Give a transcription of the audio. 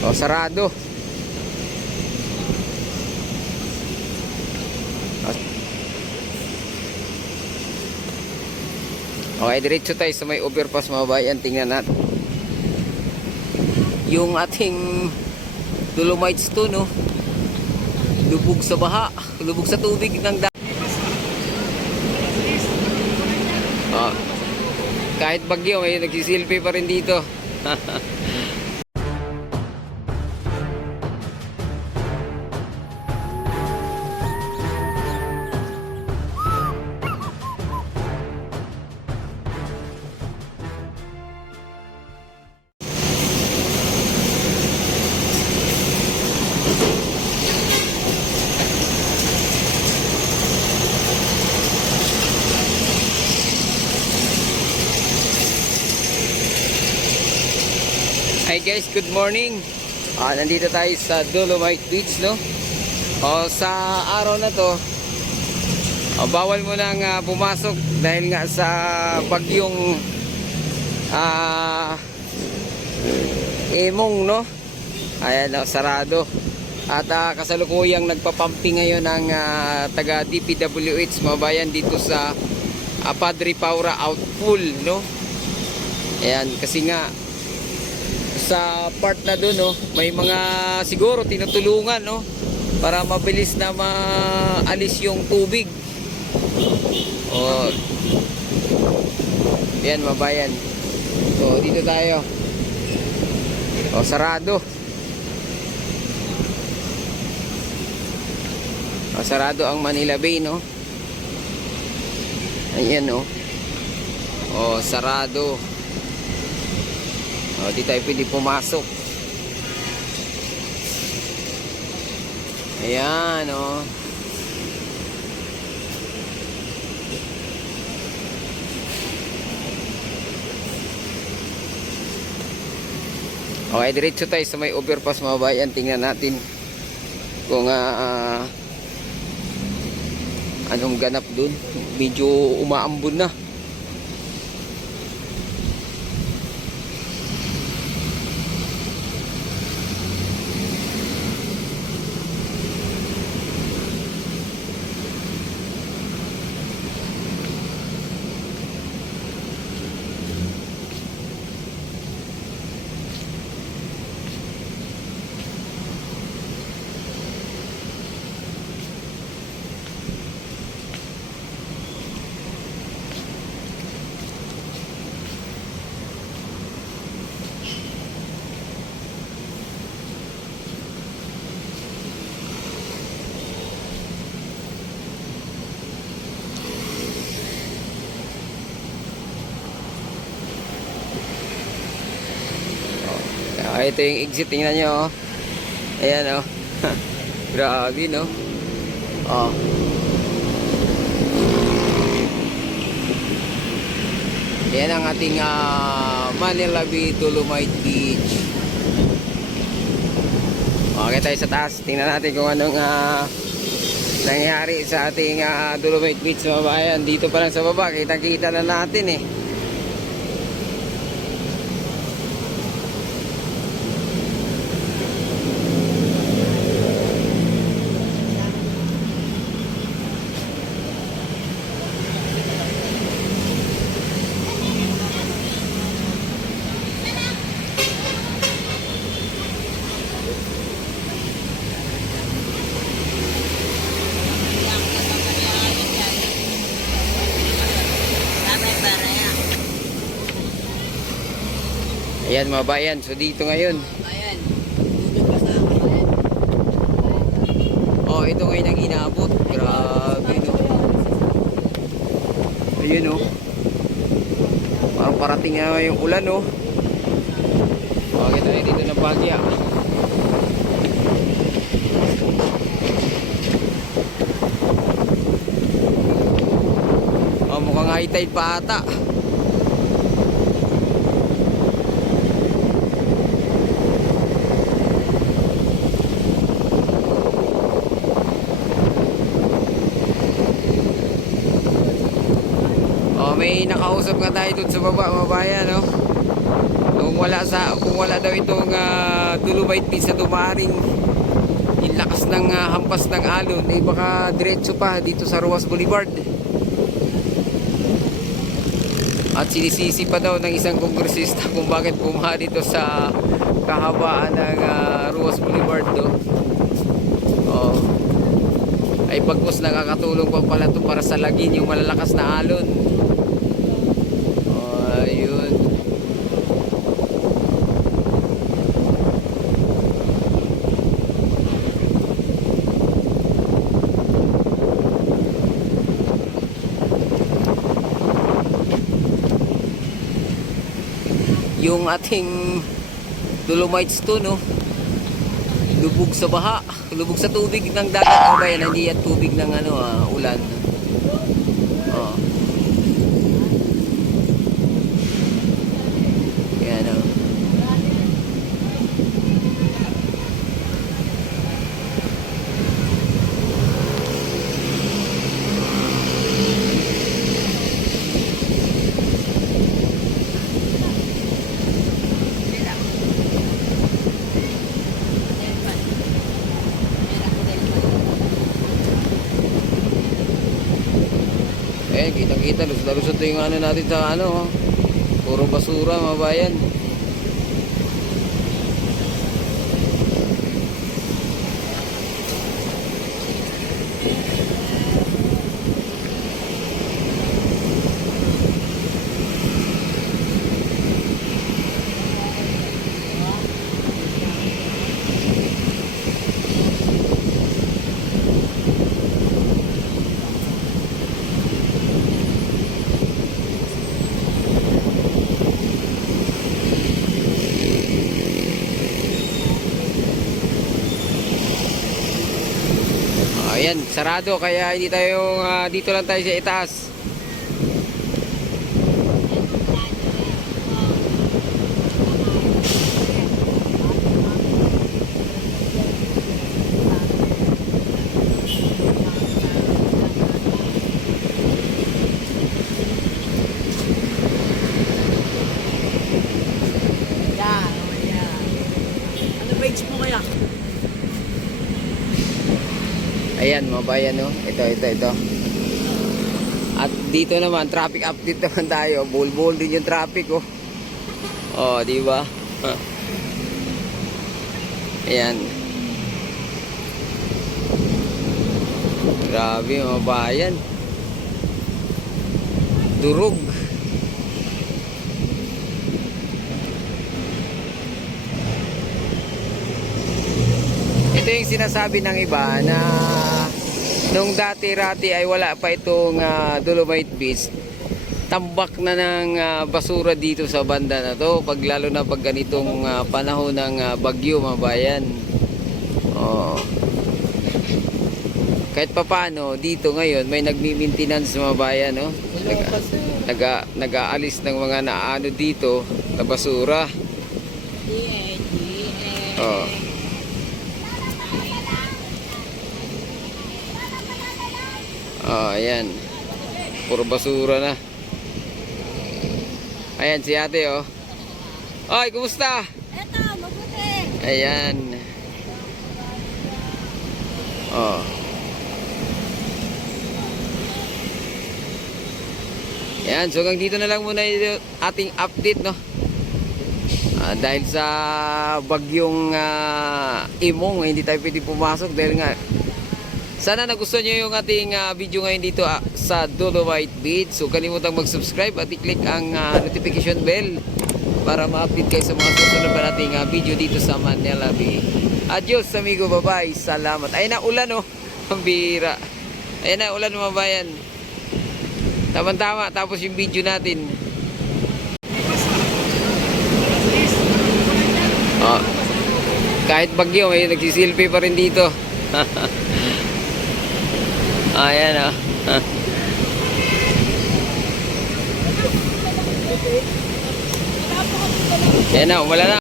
O, sarado. Okay, diretso tayo sa may overpass mga bayan. Tingnan natin yung ating Dolomites to, no? Lubog sa baha, lubog sa tubig ng kahit bagyo, may nagsisilpi pa rin dito. Hi guys, good morning. Nandito tayo sa Dolomite Beach, no? Sa araw na to, bawal mo nang pumasok dahil nga sa bagyong Emong, no? Ayan, sarado. At kasalukuyang nagpapumping ngayon ng taga DPWH mga bayan dito sa Padre Paura Outpool, no? Ayan, kasi nga sa part na doon, no, may mga siguro tinutulungan, no, para mabilis na maalis yung tubig. Yan mabayan. So dito tayo. Sarado. Sarado ang Manila Bay, no. Ayan, no. Sarado. Di tayo pwede pumasok. Ayan, Okay, diretso tayo sa may overpass mga bayan. Tingnan natin kung anong ganap dun. Medyo umaambon na. Ito yung exit, tingnan nyo, ayan, grabe, no. Yan ang ating Manila Bay Dolomite Beach. Okay, tayo sa taas. Tingnan natin kung anong nangyari sa ating Dolomite Beach mga bayan. Dito pa lang sa baba, kitang-kita na natin, eh. Ayan mga bayan, so dito ngayon. Ito ngayon ang inaabot. Grabe, no. Ayun, no. Parang parating na yung ulan, no. Ito na dito na bagya. Mukhang high tide pa ata. May nakausap nga tayo dun sa baba mga bayan, no? So kung wala daw itong Dolomite Beach sa tumaring yung lakas ng hampas ng alon, eh baka diretso pa dito sa Ruas Boulevard. At sinisisi pa daw ng isang kongresista kung bakit bumaha dito sa kahabaan ng Ruas Boulevard do. Oh. Ay bagkus nakakatulong pa pala ito para salagin yung malalakas na alon. Oh, ayun. Yung ating Dolomites to, no, lubog sa baha, lubog sa tubig ng dagat. O ba yan, hindi yan tubig ng ulan. Oh. Yan, oh. Kita-kita, lusot-lusot yung natin sa puro basura, mga bayan. Ayan, sarado kaya hindi tayo dito lang tayo sa itaas. Ano page mo kaya? Ayan mga bayan, no? Ito. At dito naman, traffic update naman tayo. Bol-bol din yung traffic, oh. Oh, di ba? Ayan. Grabe mga bayan. Durog. Ito yung sinasabi ng iba na nung dati-rati ay wala pa itong Dolomite Beach. Tambak na ng basura dito sa banda na to, lalo na pag ganitong panahon ng bagyo, mga bayan. Oh. Kahit papaano dito ngayon may nagmi-maintenance, mga bayan, no? Nag-aalis ng mga naano dito na basura. Oh. Oh, ayan. Puro basura na. Ayan si ate, oh. Oy, kumusta? Eto, mabuti. Ayan. Oh. Ayan, so hanggang dito na lang muna yung ating update, no? Dahil sa bagyong Imong, hindi tayo pwede pumasok dahil nga sana nagustuhan nyo yung ating video ngayon dito sa Dolomite Beach. So kalimutang mag-subscribe at i-click ang notification bell para ma-update kayo sa mga susunod pa nating video dito sa Manila Bay. Adios amigo, bye-bye. Salamat. Ayun na ulan, oh. Ang bira. Ayun na ulan, mga bayan. Tama-tama. Tapos yung video natin. Oh. Kahit bagyo, may nagsisilpi pa rin dito. Ayan, oh. Ayan na, umala na.